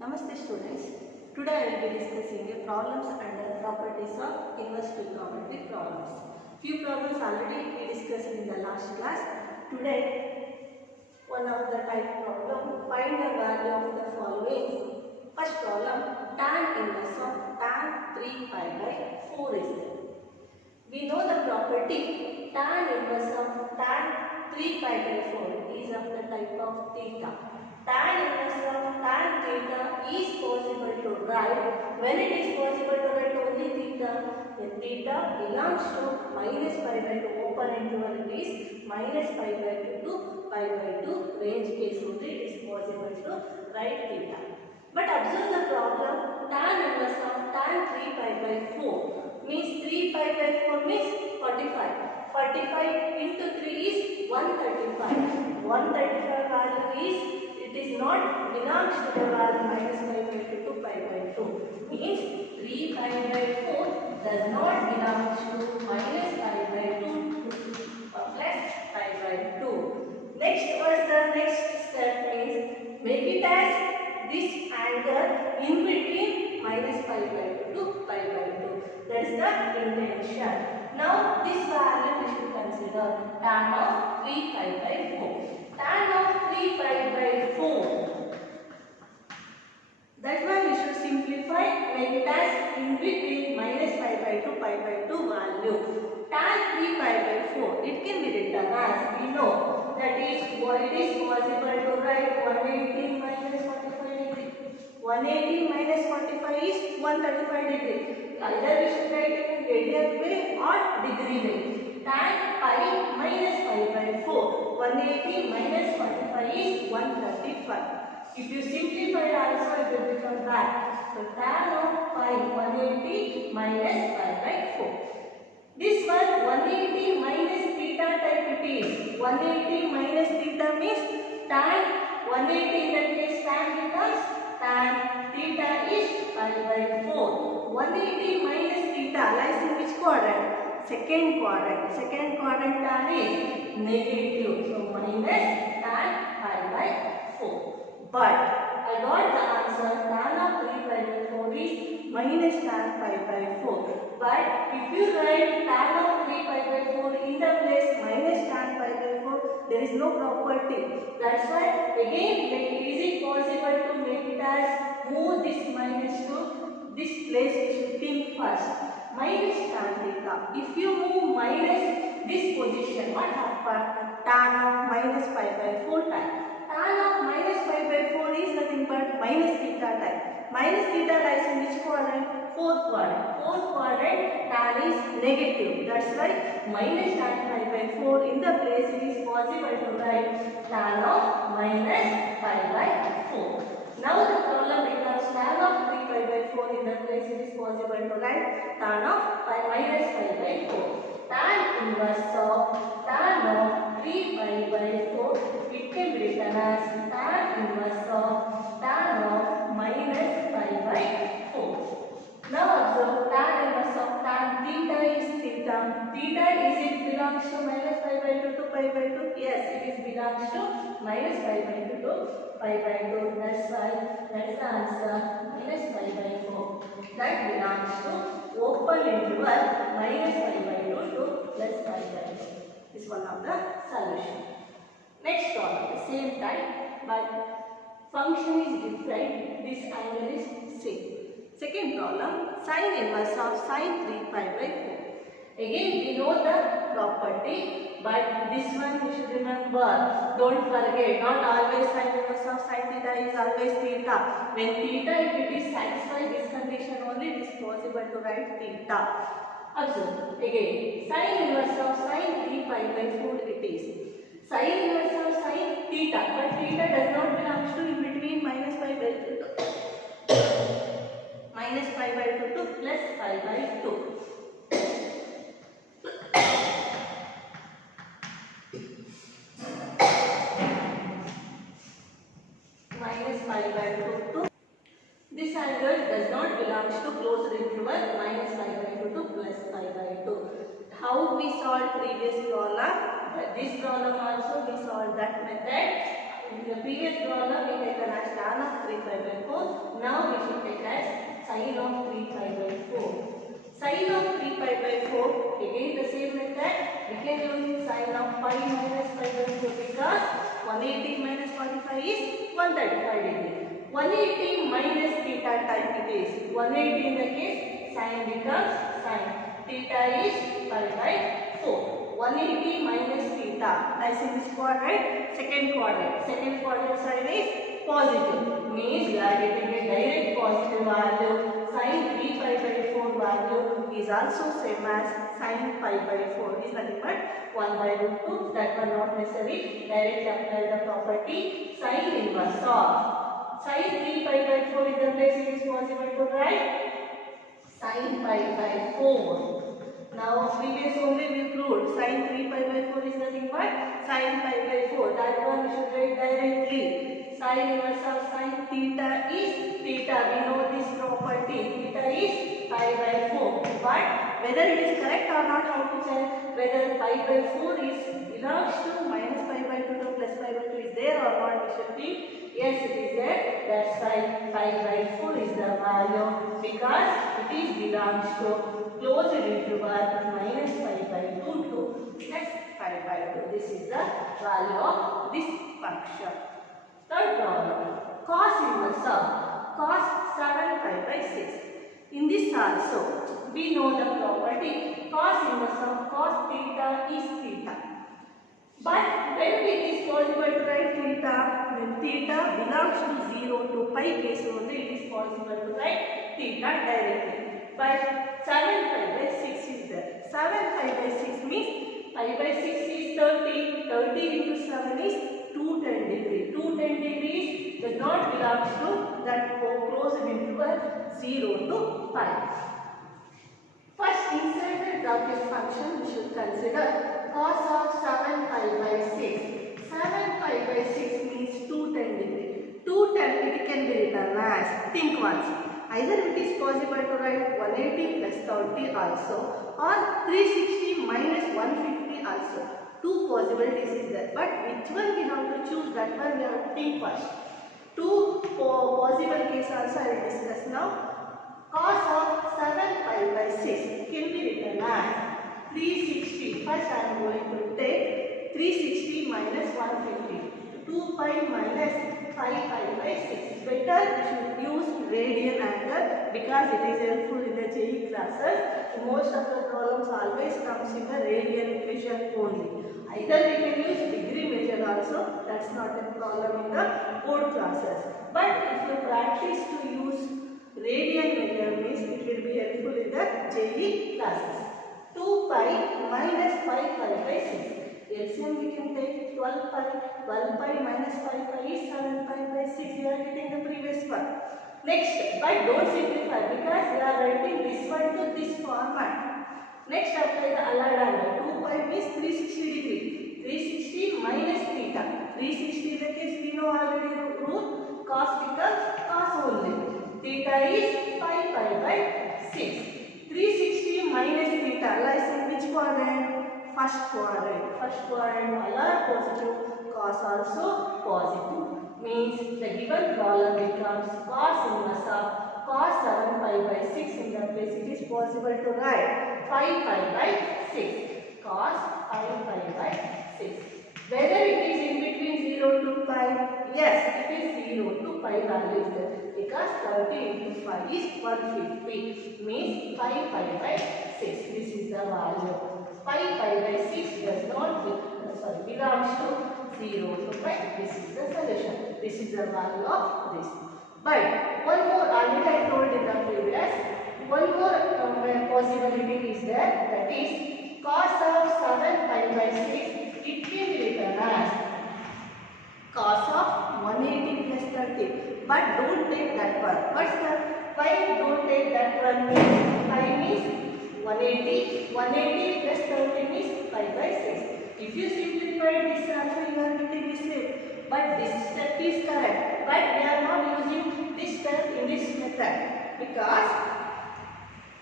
Namaste students. Today I will be discussing the problems under properties of inverse trigonometric problems. Few problems already we discussed in the last class. Today one of the type problem, find the value of the following. First problem, tan inverse of tan 3 pi by 4 is there. We know the property tan inverse of tan 3 pi by 4 is of the type of theta. Tan inverse of tan theta is possible to write. When it is possible to write only theta, then theta belongs to minus pi by 2. Open interval it is minus pi by 2 to pi by 2. Range case only it is possible to write theta. But observe the problem, tan inverse of tan 3 pi by 4 means 3 pi by 4 means 45. 45 into 3 is 135. 135 value is, it is not belongs to the value minus pi by 2 to pi by 2. Means 3 pi by 4 does not belongs to minus pi by 2 to plus pi by 2. Next, what's the next step means, make it as this angle in between minus pi by 2 to pi by 2. That is the intention. Now this value we should consider tan of 3 pi by 4. Tan of 3 pi by 4. That's why we should simplify, make it as in between minus pi by 2 pi by 2 value. Tan 3 pi by 4. It can be written as, we know that is what it is possible to write 180 minus 45 degree. 180 minus 45 is 135 degree. Either we should write it in radian way or degree way. Tan pi minus pi by 4. 180 minus 45 is 135. If you simplify also it will become that. So tan of pi 180 minus pi by 4. This one 180 minus theta type it is. 180 minus theta means tan 180 in that case tan becomes tan theta is pi by 4. 180 minus theta lies in which quadrant? Second quadrant. Second quadrant tan is negative. So minus tan pi by 4. But I got the answer tan of 3 pi by 4 is minus tan pi by 4. But if you write tan of 3 pi by 4 in the place minus tan pi by 4, there is no property. That's why again is it possible to make it as move this minus to this place we should think first. Minus tan theta. If you move minus this position, what happens? Tan of minus pi by 4 times. Tan of minus pi by 4 is nothing but minus theta type. Minus theta lies in which quadrant? Fourth quadrant. Fourth quadrant tan is negative. That's why minus tan pi by 4 in the place it is possible to write tan of minus pi by 4. Now the problem becomes tan of 3 pi by 4 in the place it is possible to write tan of minus pi by 4. Tan inverse of tan of 3 pi by 4, it can be written as tan inverse of tan of minus pi by 4. Now observe tan inverse of tan theta is theta. Theta is it belongs to minus pi by 2 to pi by 2? Yes, it is belongs to minus pi by 2 to pi by 2. That's why that is the answer minus pi by 4. That belongs to open interval minus pi by 2 to plus pi by 2. Is one of the solution. Next problem, same type but function is different. This angle is same. Second problem, sin inverse of sin 3 pi by 4. Again we know the property, but this one we should remember. Don't forget, not always sin inverse of sin theta is always theta. When theta, if it is satisfied this condition only, it is possible to write theta. Observe again, sin inverse of sin 3 pi by 4 it is. Sin inverse of sin theta, but theta does not belong to in between minus pi by 2 to minus pi by 2 to plus pi by 2. Minus pi by 2 to this angle does not belong to closed interval minus pi by 2 to plus pi by 2. How we solved previous problem? This problem also we solved that method. In the previous problem we taken as tan of 3 pi by 4. 180 minus 45 is 135 degree. 180 minus theta type it is. 180 in the case, sin becomes sin. Theta is pi by 4. 180 minus theta, as in this quadrant, second quadrant sign is positive. Means we are getting a direct positive value. Sin 3 pi by 4 value is also same as sin pi by 4 is nothing but 1 by root 2. That one not necessary. Directly apply the property sin inverse of sin 3 pi by 4 in the place it is possible to write sin pi by 4. Now previous only we proved sin 3 pi by 4 is nothing but sin pi by 4. That one we should write directly. Sin inverse of sin theta is theta. We know this property. Theta is pi by 4. But whether it is correct or not, how to check whether pi by 4 is belongs to minus pi by 2 to plus pi by 2 is there or not, we should think. Yes, it is there. That's why pi by 4 is the value because it is belongs to closed interval minus pi by 2 to plus pi by 2. This is the value of this function. Third problem, cos inverse of cos 7 pi by 6. In this also, we know the property cos inverse of cos theta is theta. But when it is possible to write theta, when theta belongs to 0 to pi case only, it is possible to write theta directly. But 7 pi by 6 is there. 7 pi by 6 means pi by 6 is 30. 30 into 7 is 210 degree. 210 degrees does not belong to that closed interval 0 to pi. First, inside the bracket function, we should consider cos of 7 pi by 6. 7 pi by 6 means 210 degree. 210 it can be written as, think once, either it is possible to write 180 plus 30 also or 360 minus 150 also. Two possibilities is there, but which one we have to choose, that one we have to think first. Two possible cases also I will discuss now. Cos of 7 pi by 6 can be written as 360. First I am going to take 360 minus 150. 2 pi minus 5 pi by 6. Better you should use radian angle because it is helpful in the JEE classes. Most of the problems always comes in the radian equation only. Either we can use degree measure also, that's not a problem in the board classes. But if you practice to use radian measure means it will be helpful in the JEE classes. 2 pi minus 5 pi by 6. LCM we can take 12 pi. 12 pi minus 5 pi is 7 pi by 6. We are getting the previous one. Next, but don't simplify because we are writing this one to this format. Next, apply the allied angle. 2 pi means 360 degree. 360 minus theta. 360 in the case we know already rule. Cos becomes cos only. Theta is pi pi by 6. 360 minus theta lies in which quadrant? First quadrant. First quadrant all are positive. Cos also positive. Means the given problem becomes cos inverse of cos 7 pi by 6 in the place it is possible to write 5 pi by 6. Cos 5 pi by 6. Whether it is in between 0 to pi, yes, it is 0 to pi value is there because 30 into 5 is 150 means 5 pi by 6. This is the value. 5 pi by 6 does not belongs to 0 to pi. This is the solution. This is the value of this. But one more, already I told in the previous, one more possibility is there, that is cos of 7 pi by 6. It can be written as cos of 180 plus 30. But don't take that one. What's that? Why don't take that one? Pi means 180. 180 plus 30 means pi by 6. If you simplify this also, you are getting the same. But this step is correct. But we are not using this step in this method because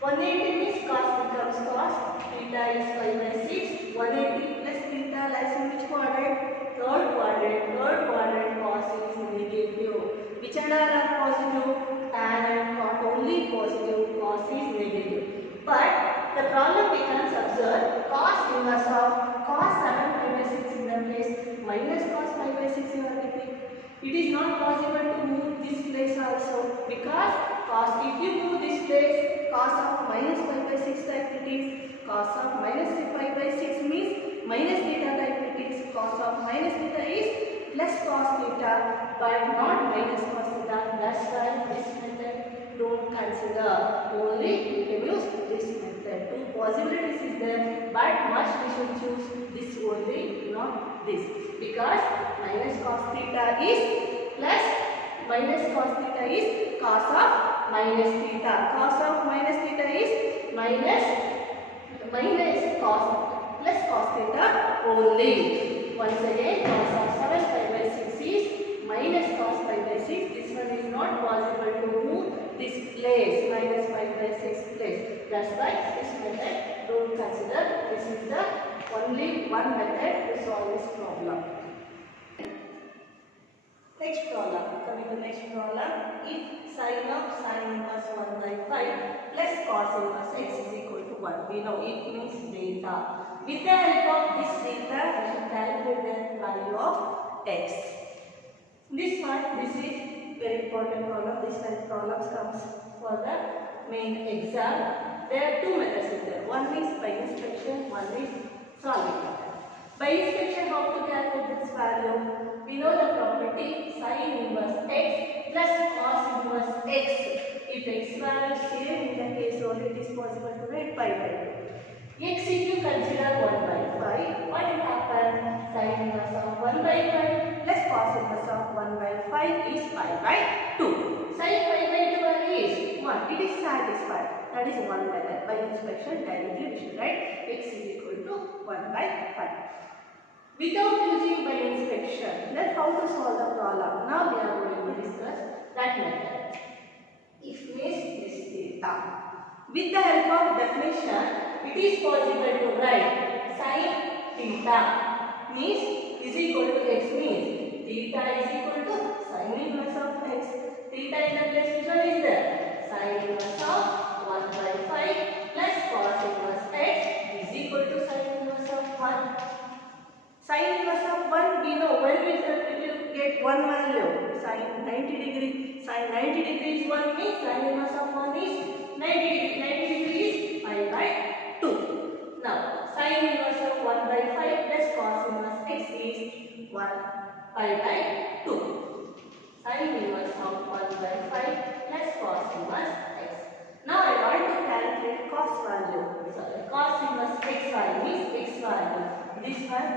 180 means cos becomes cos. Theta is pi by 6. 180 plus theta lies in which quadrant? Third quadrant. Third quadrant cos is negative. Which are positive? Tan and cot only positive. Cos is negative. But the problem becomes observed cos inverse of cos 7 pi by 6 in the place minus cos pi by 6 It is not possible to move this place also, because cos, if you move this place, cos of minus pi by 6 type it is, cos of minus pi by 6 means minus theta type it is, cos of minus theta is plus cos theta, but not minus cos theta. That's why this method don't consider, only you can use this method. Two possibilities is there, but must we should choose this only, not this, because minus cos theta is plus minus cos theta is cos of minus theta. Cos of minus theta is minus cos plus cos theta only. Once again, cos of 7 pi by 6 is minus cos pi by 6. This one is not possible to move this place, minus pi by 6 place. That's why this method don't consider. This is the only one method to solve this problem. Next problem, coming to next problem, if sin of sin inverse 1 by 5 plus cos inverse x is equal to 1, we know it means delta. With the help of this delta, we should calculate the value of x. This one, this is very important problem. This type of problems comes for the main exam. There are two methods in there. One is by inspection, one is solving method. By inspection, how to calculate this value? We know the property sin inverse x plus cos inverse x. If x value is same, in the case only it is possible to write pi by 2. X if you consider 1 by 5, what will happen? Sin inverse of 1 by 5 plus cos inverse of 1 by 5 is pi by 2. Sin pi by 2 is 1. It is satisfied. That is one method. By inspection, directly we should write x is equal to 1 by 5. Without using by inspection, then how to solve the problem? Now we are going to discuss that method. If means this theta. With the help of definition, it is possible to write sin theta means is equal to x, means theta is equal to sin inverse of x. Theta in the place which one is there? Sin inverse of 1 by 5 plus cos inverse x is equal to sin inverse of 1. Sin inverse of 1, we know when we will get one value, sin 90 degree. Sin 90 degree is 1 means sin inverse of 1 is 90 degree. 90 degree is pi by 2. Now, sin inverse of 1 by 5 plus cos inverse x is 1 pi by 2. Sin inverse of 1 by 5 plus cos inverse x. Now, I want to calculate cos value. Sorry, cos inverse x value is x value. This one,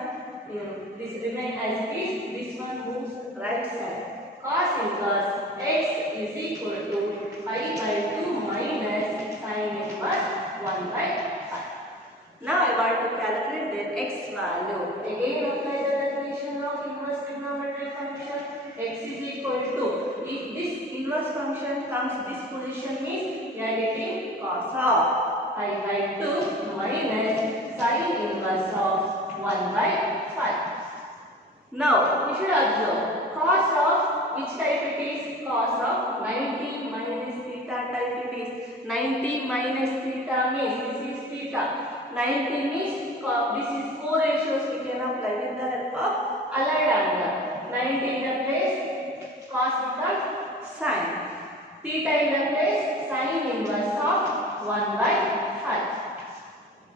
this remain as it is. This one moves right side. Cos inverse x is equal to pi by 2 minus sin inverse 1 by 5. Now I want to calculate their x value. Again apply the definition of inverse trigonometric function. X is equal to, if this inverse function comes this position means we are getting cos of pi by 2 minus sin inverse of 1 by 5. Now, we should observe cos of which type it is? Cos of 90 minus theta type it is. 90 minus theta means this is theta. 90 means this is 4 ratios we can apply with the help of allied angle. 90 in the place, cos become sin. Theta in the place, sin inverse of 1 by 5.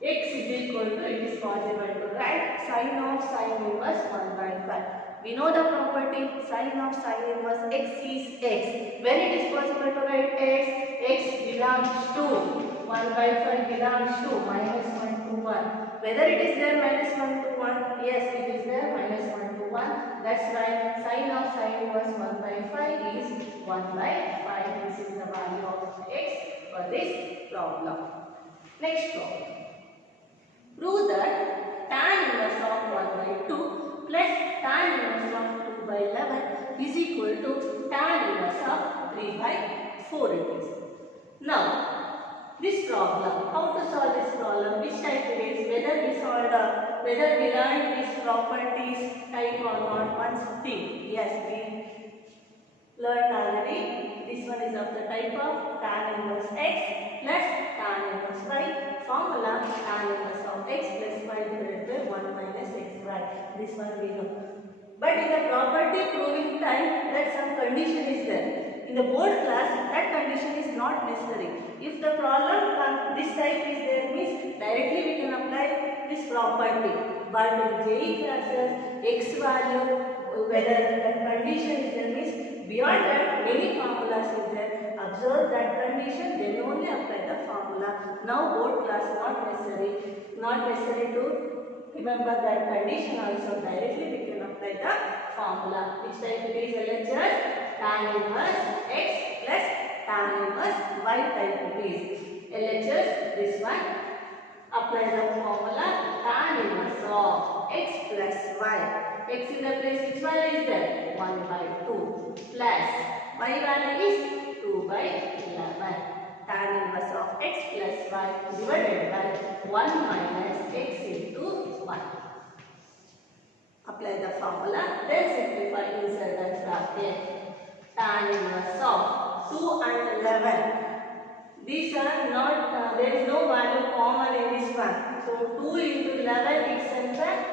X is equal to, it is possible to write sin of sin inverse 1 by 5. We know the property sin of sin inverse x is x. When it is possible to write x, x belongs to 1 by 5 belongs to minus 1 to 1. Whether it is there minus 1 to 1, yes it is there minus 1 to 1. That's why sin of sin inverse 1 by 5 is 1 by 5. This is the value of x for this problem. Next problem. Prove that tan inverse of 1 by 2 plus tan inverse of 2 by 11 is equal to tan inverse of 3 by 4 it is. Now, this problem, how to solve this problem, which type it is, whether we learn these properties type or not, once thing. Yes, we learned already. This one is of the type of tan inverse x plus tan inverse y. Formula tan inverse of x plus y divided by 1 minus x y. This one we know. But in the property proving time, that some condition is there. In the board class, that condition is not necessary. If the problem this type is there means directly we can apply this property. But in JEE classes, X value, whether the condition is there means beyond that many formulas is there. Observe that condition, then only apply the formula. Now board class not necessary to remember that condition also. Directly we can apply the formula. Which type it is, LHS? Tan inverse x plus tan inverse y type it is. LHS, this one. Apply the formula tan inverse of x plus y. X in the place which value is there? 1 by 2 plus y value is 2 by 11. Tan inverse of x plus y divided by 1 minus x into 1. Apply the formula, then simplify inside the bracket. Tan inverse of 2 and 11. These are not, there is no value common in this one. So 2 into 11 itself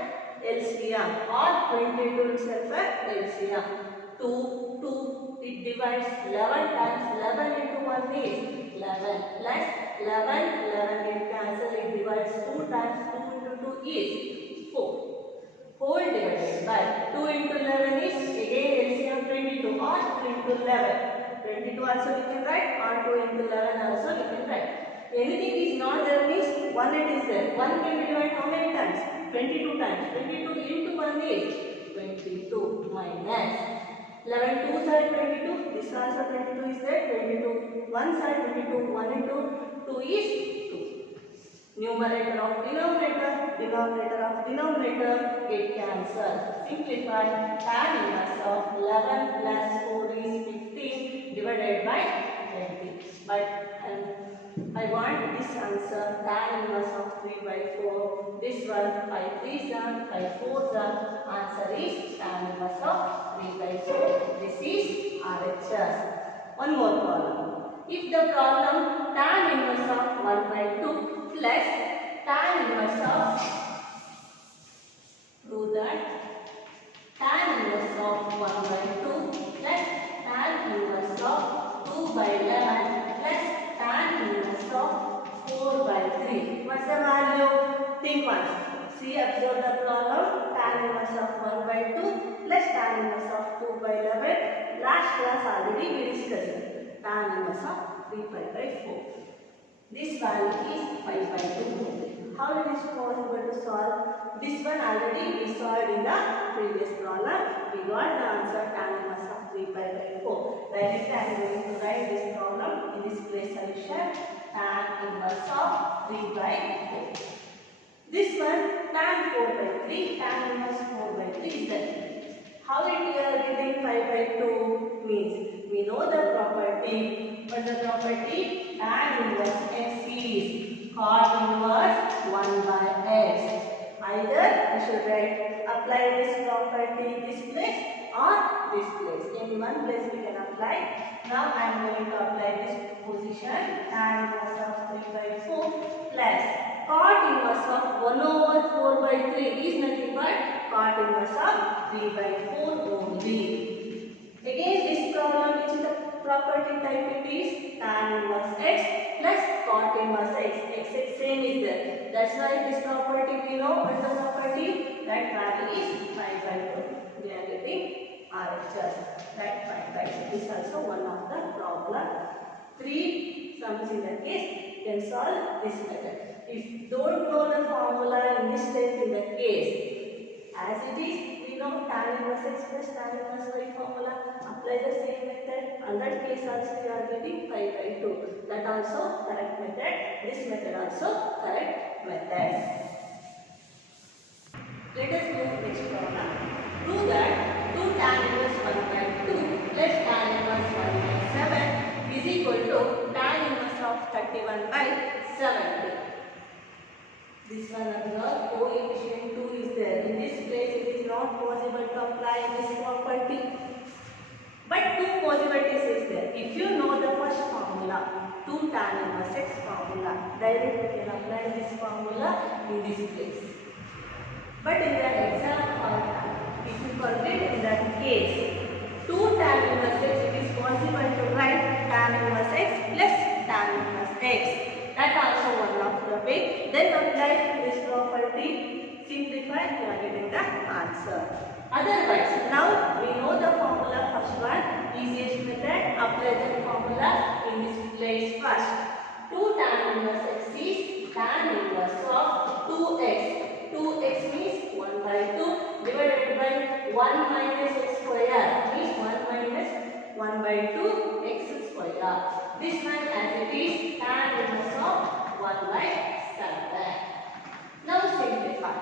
LCM or 22 itself LCM. 2, it divides 11 times 11 into 1 is 11 plus 11 can cancel, it divides 2 times 2 into 2 is 4. Whole divided by 2 into 11 is again LCM 22 or 2 into 11. 22 also we can write or 2 into 11 also we can write. Anything is not there means 1 it is there. 1 can be divided how many times? 22 times. 22 into 1 is 22 minus 11 2s are 22. This also 22 is there. 22 1s are 22. 1 into 2 is 2. Numerator of denominator of denominator get cancelled. Simplify. Tan inverse of 11 plus 4 is 15 divided by 20. But I want this answer tan inverse of 3 by 4. This one 5 3s are 5 4s are. Answer is tan inverse of 3 by 4. This is RHS. One more problem. If the problem tan inverse of 1 by 2 plus tan inverse of, prove that tan inverse of 1 by 2 plus tan inverse of 2 by 11 plus tan inverse of 4 by 3. What's the value? Think once. See, observe the problem. Tan inverse of 1 by 2 plus tan inverse of 2 by 11. Last class already we discussed. Tan inverse of 3 pi by 4. This value is 5 by 2. How it is possible to solve? This one already we solved in the previous problem. We got the answer tan inverse of 3 pi by 4. Directly I am going to write this problem in this place solution. Tan inverse of 3 by 4. This one tan 4 by 3, tan inverse 4 by 3 is there. How it we are getting 5 by 2 means we know the property. But the property tan inverse x is cot inverse 1 by x. Either we should write apply this property this place or this place. In one place we can apply. Now I am going to apply this position tan inverse of 3 by 4 plus cot inverse of 1 over 4 by 3 is nothing but cot inverse of 3 by 4 only. Again this problem which is the property type it is tan inverse x plus cot inverse x. X same is there. That's why this property we know what the property that value is 5 by 2. We are getting RHS that 5 by 2 is also one of the problem. 3 sums in the case can solve this method. If don't know the formula in this type in the case as it is we know tan inverse x plus tan inverse y formula. Apply the same method. On that case also we are getting 5 by 2. That also correct method. This method also correct method. Let us go next problem. Prove that 2 tan inverse 1 by 2 plus tan inverse 1 by 7 is equal to tan inverse of 31 by 70. This one observe coefficient 2 is there. In this place it is not possible to apply this property. But two possibilities is there. If you know the first formula, 2 tan inverse x formula, directly you can apply this formula in this place. But in the exam hall, If you forget in that case, 2 tan inverse x, it is possible to write tan inverse x plus tan inverse x. That also one of the way. Then apply this property, simplify, you are getting the answer. Otherwise, now we know the formula first one, easiest method, apply the formula in this place first. 2 tan inverse x is tan inverse of 2x. 2x means 1 by 2 divided by 1 minus x square means 1 minus 1 by 2 x square. This one as it is tan inverse of 1 by 7. Now simplify.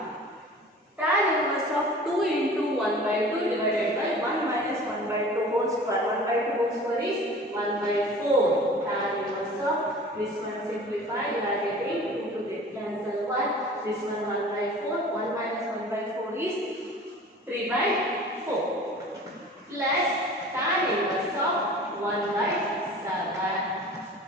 Tan inverse of 2 into 1 by 2 divided by 1 minus 1 by 2 whole square. 1 by 2 whole square is 1 by 4. Tan inverse of this one simplify. You are getting 2 to get cancel 1. This one 1 by 4. 1 minus 1 by 4 is 3 by 4. Plus tan inverse of 1 by 7.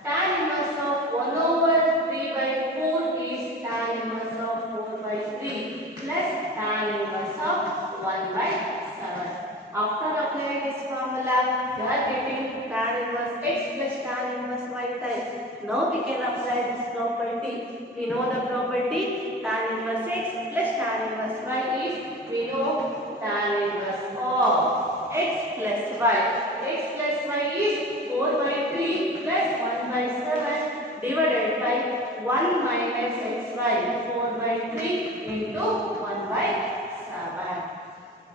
Tan inverse of 1 over 3 by 4 is tan inverse of 4 by 3 plus tan inverse of 1 by 7. After applying this formula, you are getting tan inverse x plus tan inverse y type. Now we can apply this property. We know the property tan inverse x plus tan inverse y is, we know tan inverse of x plus y. X plus y is 4 by 3 plus 1 by 7 divided by 1 minus xy. 4 by 3 into 1 by 7.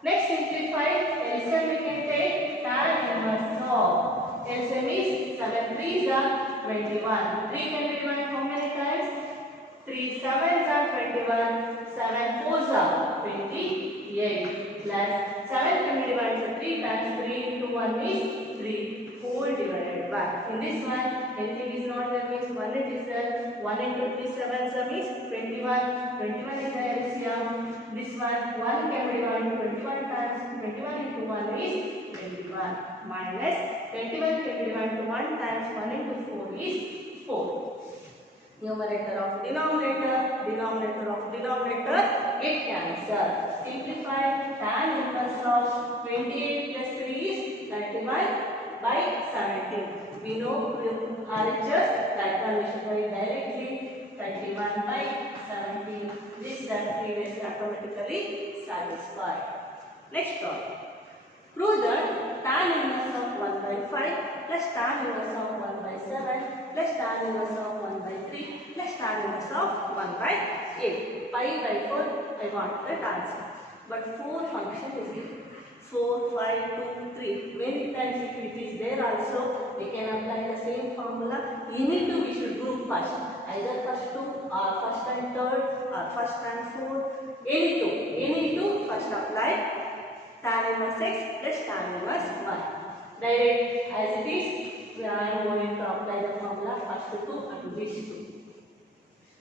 Next simplify. LCM we can take tan inverse of. LCM is 7 3s are 21. 3 can be divided how many times? 3 7s are 21. 7 4s are 28. Plus 7 can be divided 3 times. 3 into 1 is 3. Whole divided by. In this one, anything is not there means 1 it is there. 1 into 3 7 is 21. 21 is the LCM. This one 1 can be divided 21 times. 21 into 1 is 21. Minus 21 can be divided 1 times 1 into 4 is 4. Numerator of denominator, denominator of denominator, it cancel. Simplify. Tan inverse of 28 plus 3 is 31 by 17. We know RHS, that one we should write directly 31 by 17. This that previous automatically satisfied. Next problem. Prove that tan inverse of 1 by 5 plus tan inverse of 1 by 7 plus tan inverse of 1 by 3 plus tan inverse of 1 by 8. Pi by 4 I want that answer. But 4 function is given. 4, 5, 2, 3. Many times if it is there also, we can apply the same formula. Any two we should group first. Either first two or first and third or first and fourth. Any two first apply. Tan inverse x plus tan inverse y. Direct as it is, we are going to apply the formula first two and these two.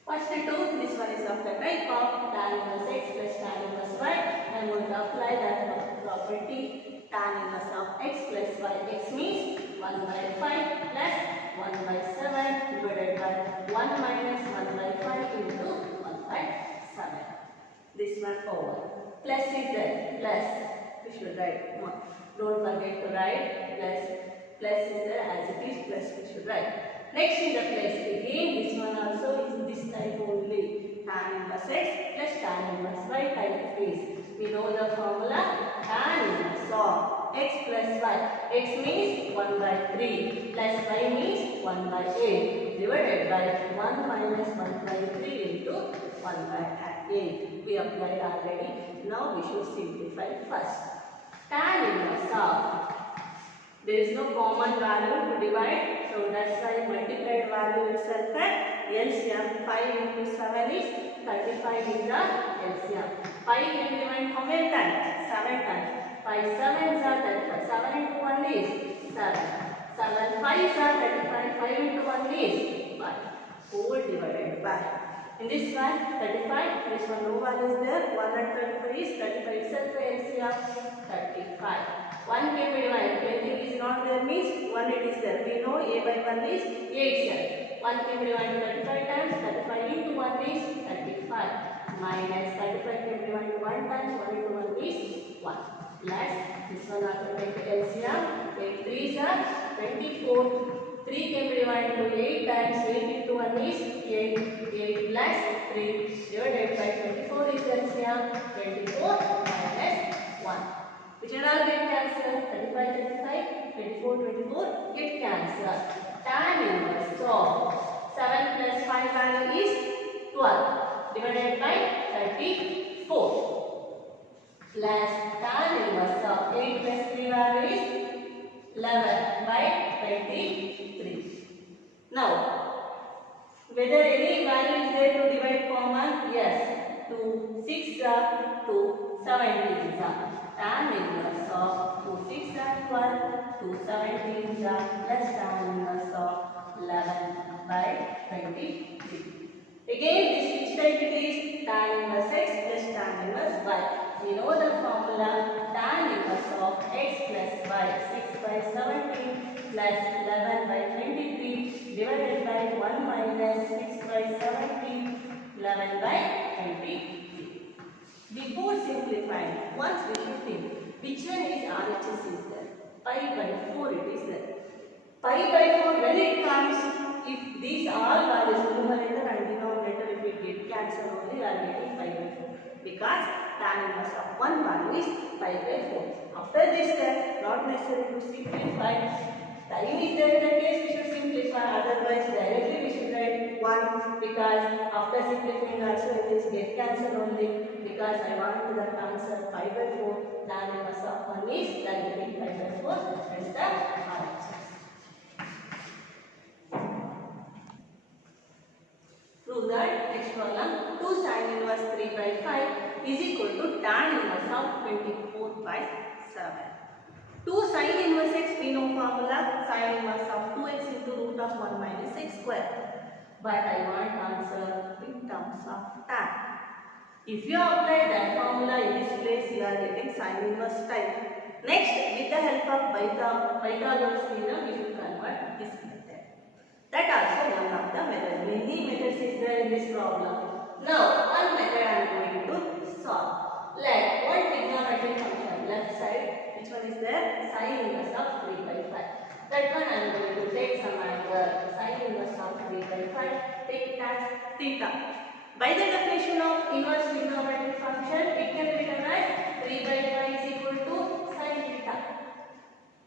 First two, this one is of the type of tan inverse x plus tan inverse y. I am going to apply that property tan inverse of x plus y. X means 1 by 5 plus 1 by 7 divided by 1 minus 1 by 5 into 1 by 7. This one over. Plus is there. Plus. We should write 1. Don't forget to write plus. Plus is there as it is. Plus we should write. Next in the place again, this one also is this type only. Tan inverse x plus tan inverse y type is. We know the formula tan inverse of x plus y. X means 1 by 3 plus y means 1 by 8 divided by 1 minus 1 by 3 into 1 by 8. We applied already. Now we should simplify first. Tan inverse of. There is no common value to divide, so that's why multiplied value itself at LCM. 5 into 7 is 35 is the LCM. 5 can be divided how many times? 7 times. 5 7s are 35. 7 into 1 is 7. 7 5s are 35. 5 into 1 is 1. Whole divided by. In this one, 35, this one no value is there. 1 and 35 is 35 itself LCM 35. 1 can be divided. Anything is not there means 1 it is there. We know a by 1 is 8. 1 can be divided 35 times. 35 into 1 is 35. Minus 35 can be divided 1 times. 1 into 1 is 1. Plus this one also take LCM. 8 3s are 24. 3 can be divided into 8 times 8 into 1 is 8. 8 plus 3 divided by 24 is LCM. 24 minus 1. Which are all get cancelled? 35 35, 24 24 get cancelled. Tan inverse of 7 plus 5 value is 12 divided by 34 plus tan inverse of 8 plus 3 value is 11 by 23. Now, whether any value is there to divide common? Yes. 2 6 are 2 17 are. Tan inverse of 2 6 are 12, 2 17 are plus tan inverse of 11 by 23. Again, this which type it is? Tan inverse x plus tan inverse y. We know the formula tan inverse of x plus y 6 by 17 plus 11 by 23 divided by 1 minus 6 by 17 11 by 23. Before simplifying, once we should think which one is RHS is there. Pi by 4 it is there. Pi by 4 when it comes, if these all values numerator and denominator if it get cancelled only we are getting pi by 4 because tan inverse of one value is pi by 4. After this step, not necessary to simplify. Time is there in the case we should simplify, otherwise directly we should write 1 because after simplifying also it is get cancelled only because I want that answer pi by 4. Tan inverse of 1 is getting pi by 4 as the RHS. Prove that next problem 2 sin inverse 3 by 5 is equal to tan inverse of 24 by 7. 2 sin inverse x we know formula sin inverse of 2x into root of 1 minus x square. But I want answer in terms of tan. If you apply that formula in this place you are getting sin inverse type. Next with the help of Pythagoras theorem we should convert this method. That also one of the methods. Many methods is there in this problem. Now one method I am going to solve. Let one trigonometric function left side. Which one is there? Sin inverse of 3 by 5. That one I am going to take some angle. Sin inverse of 3 by 5. Take it as theta. By the definition of inverse trigonometric function, it can be written as 3 by 5 is equal to sin theta.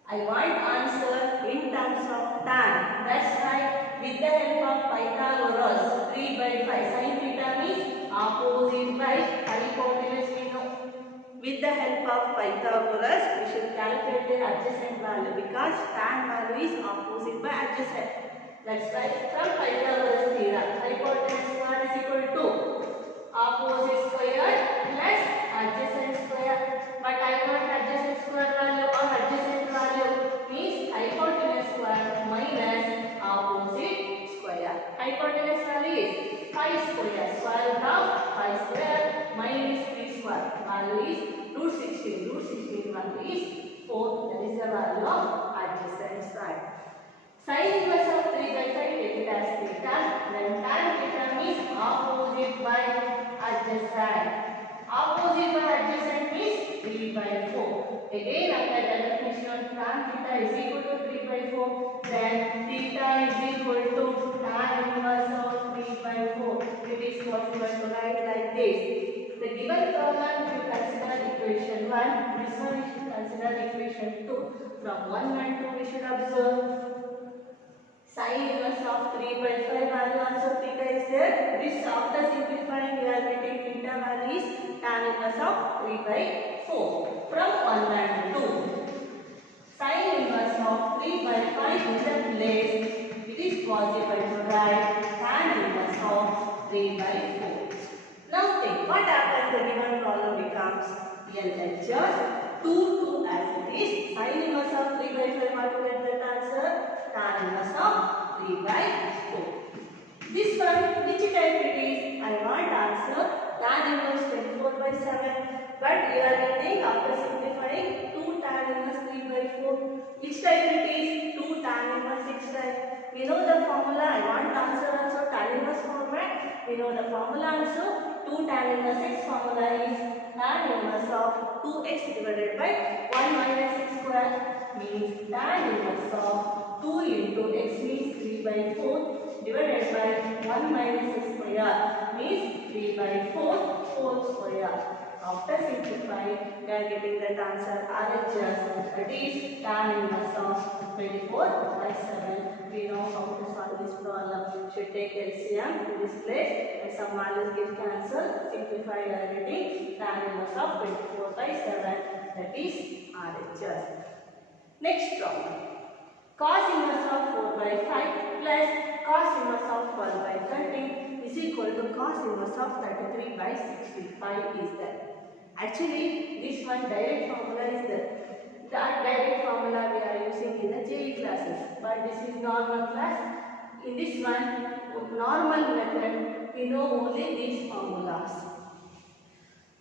I want answer in terms of tan. That's why with the help of Pythagoras, 3 by 5 sin theta means opposite by hypotenuse we know. With the help of Pythagoras, we should calculate the adjacent value because tan value is opposite by adjacent. That's why from Pythagoras theorem, hypotenuse square is equal to opposite square plus adjacent square. But I want adjacent square value or adjacent value means hypotenuse square minus opposite square. Hypotenuse value is 5 square. Square root of 5 square minus 3 square. Value is root 16. Root 16 value is 4. That is the value of adjacent side. Sin inverse of 3 by 5 take it as theta. Then tan theta means opposite by adjacent. Opposite by adjacent means 3 by 4. Again after the definition tan theta is equal to 3 by 4. Then theta is equal to tan inverse of 3 by 4. It is possible to write like this. The given problem we should consider equation 1. This one we should consider equation 2. From 1 and 2 we should observe sin inverse of 3 by 5 value also theta is there. This after simplifying we are getting theta value is tan inverse of 3 by 4. From 1 and 2. Sin inverse of 3 by 5 in the place it is possible to write tan inverse of 3 by 4. Now think what happens the given problem becomes LHS 2 as it is. Sin inverse of 3 by 5 what to get that answer? Tan inverse of 3 by 4. This one which type it is? I want answer tan inverse 24 by 7. But you are getting after simplifying 2 tan inverse 3 by 4. Which type it is? 2 tan inverse 6 type. We know the formula. I want answer also tan inverse format. We know the formula also 2 2 tan inverse x formula is tan inverse of 2x divided by 1 minus x square, means tan inverse of 2 into x means 3 by 4 divided by 1 minus x square means 3 by 4 whole square. After simplifying, we are getting that answer RHS, that is tan inverse of 24 by 7. We know how to solve this problem. Should take LCM in this place and some values get cancelled. Simplify, you are getting tan inverse of 24 by 7, that is RHS. Next problem. Cos inverse of 4 by 5 plus cos inverse of 12 by 13 is equal to cos inverse of 33 by 65 is there. Actually, this one direct formula is there. That direct formula we are using in the JEE classes, but this is normal class. In this one, normal method, we know only these formulas.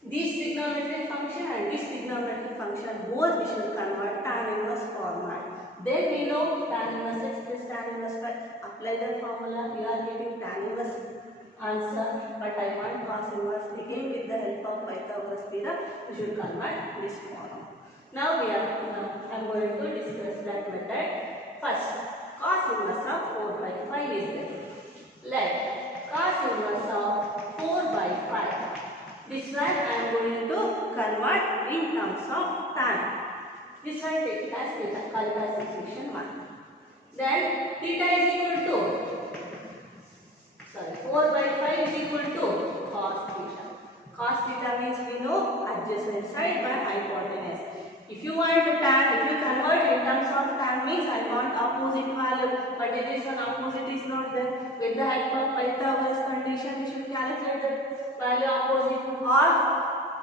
This trigonometric function and this trigonometric function, both we should convert tan inverse format. Then we know tan inverse x plus tan inverse y. Apply the formula, we are getting tan inverse answer, but I want cos inverse. Again, with the help of Pythagoras theorem, we should convert this form. Now I am going to discuss that method. First, cos inverse of 4 by 5 is there. Let cos inverse of 4 by 5. This one I am going to convert in terms of tan. This one take it as theta, call it as equation 1. Then theta is equal to 4 by 5 is equal to cos theta. Cos theta means we know adjacent side by hypotenuse. If you want to tan, if you convert in terms of tan means I want opposite value, but in this one opposite is not there. With the help of Pythagoras condition, we should calculate the value opposite or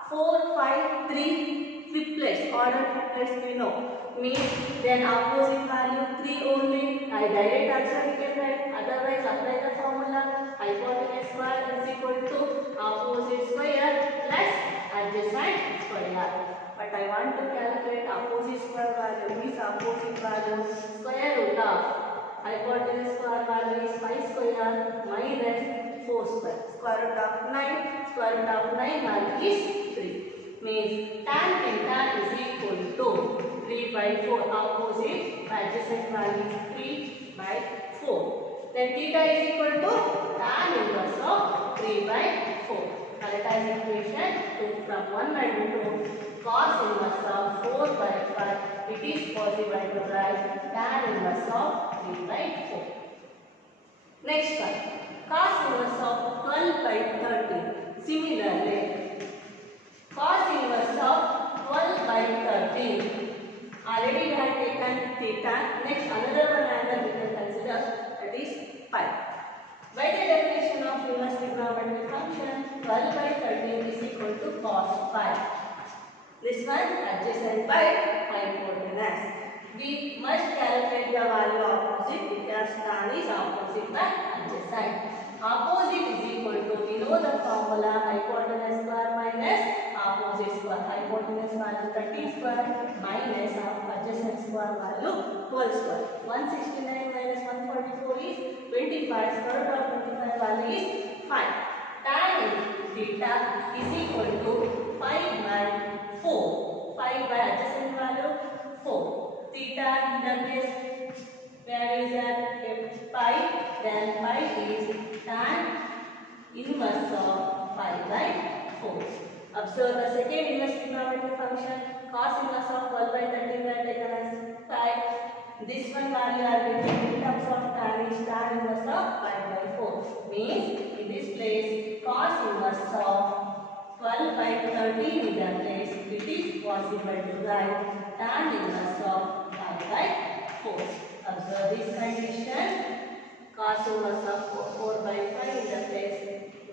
4, 5, 3 triplets, order triplets we know. Means then opposite value 3 only. I direct answer you can write. Otherwise apply the formula. Hypotenuse square is equal to opposite square plus adjacent square. But I want to calculate opposite square value. Means opposite value square root of hypotenuse square value is 5 square minus 4 square. Square root of 9. Square root of 9 value is 3. Means tan theta is equal to 3 by 4. Opposite adjacent value is 3 by 4. Then theta is equal to tan inverse of 3 by 4. Correct as equation 2 from 1 and 2. Cos inverse of 4 by 5. It is possible to write tan inverse of 3 by 4. Next one. Cos inverse of 12 by 13. Similarly, cos inverse of 12 by 13. Already we have taken theta. Next another one angle we can consider, that is pi. By the definition of inverse trigonometric function, 12 by 13 is equal to cos pi. This one adjacent by hypotenuse. We must calculate the value opposite because tan is opposite by adjacent. Opposite is equal to, we know the formula, hypotenuse square minus opposite square. Hypotenuse value 13 square minus adjacent square value whole square. 169 minus 144 is 25. Square root of 25 value is 5. Tan theta is equal to 5 by 4. 5 by adjacent value 4. Theta in the place where is that pi, then pi is tan inverse of 5 by 4. Observe the second inverse trigonometric function. Cos inverse of 12 by 13 we are taken as 5. This one value are getting in terms of tan is tan inverse of 5 by 4. Means in this place cos inverse of 12 by 13 in the place, it is possible to write tan inverse of 5 by 4. Observe this condition. Cos inverse of 4 by 5 in the place,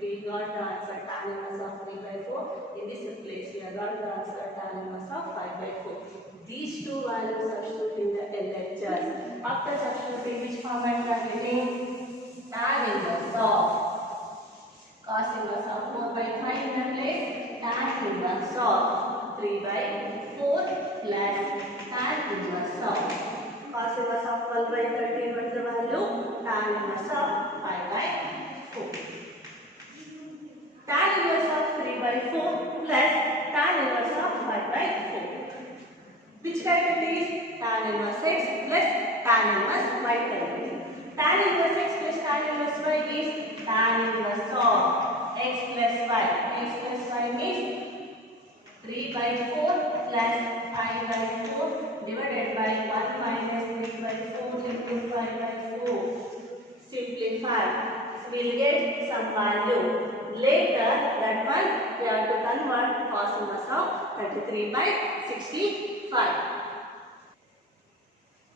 we got the answer tan inverse of 3 by 4. In this place, we have got the answer tan inverse of 5 by 4. These two values substitute in the LHS. After substituting, which format we are getting? Tan inverse of cos inverse of 4 by 5 in the place, tan inverse of 3 by 4 plus tan inverse of cos inverse of 12 by 13. What is the value? Tan inverse of 5 by 4. Tan inverse plus tan inverse of 5 by 4. Which type it is? Tan inverse x plus tan inverse y type. Tan inverse x plus tan inverse y is tan inverse of x plus y. X plus y means 3 by 4 plus 5 by 4 divided by 1 minus 3 by 4 into 5 by 4. Simplify. So we will get some value. Later that one we have to convert cos inverse of 33 by 65.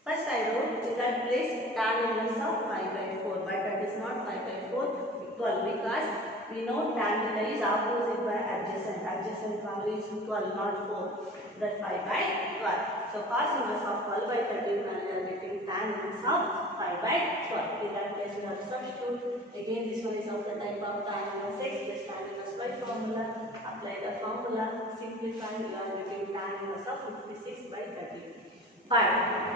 First I wrote in that place tan inverse of 5 by 4, but that is not 5 by 4 equal because we know tan theta is opposite by adjacent. Adjacent value is equal, not 4. That 5 by 12. So cos inverse of 12 by 13 and we are getting tan inverse of 5 by 12. In that place we have to substitute. Again this one is of the type of tan inverse x plus tan inverse y formula. Apply the formula. Simplify. We are getting tan inverse of 56 by 30. But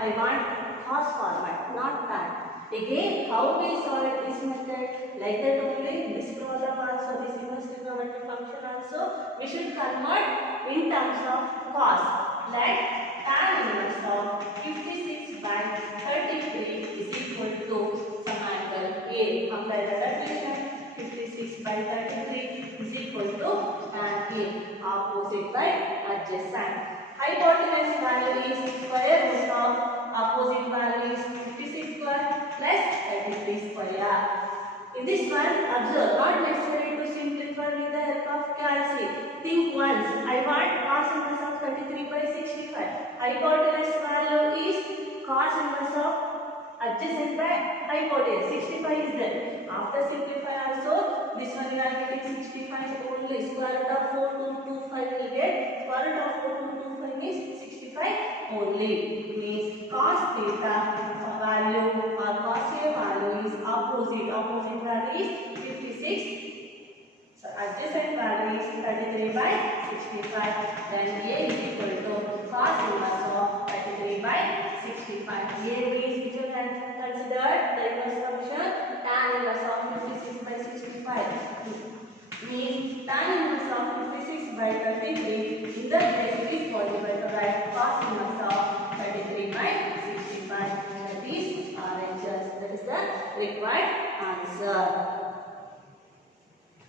I want cos format, not tan. Again, how we solve this method? Like that only, this problem also, this inverse trigonometric function also, we should convert in terms of cos. Like tan inverse of 56 by 33 is equal to some angle A. Apply the definition. 56 by 33 is equal to tan A, opposite by adjacent. Hypotenuse value is square root of opposite value is 56 square plus 33 square. In this one, observe, not necessary to simplify with the help of calculus. Think once. I want cos inverse of 33 by 65. Hypotenuse value is cos inverse of adjacent by hypotenuse. 65 is there. After simplify also, this one we are getting 65 only. Square root of 4225 will get. Square root of 4225 is 65 only. Means cos theta value or cos A value is opposite. Opposite value is 56. So adjacent value is 33 by 65. Then A is equal to cos inverse of 33 by 65. A means which you can consider the inverse function tan inverse of 56 by 65. Means tan inverse of 56 by 33. In that case it is possible to write cos inverse of 33 by 65. That is RHS. That is the required answer.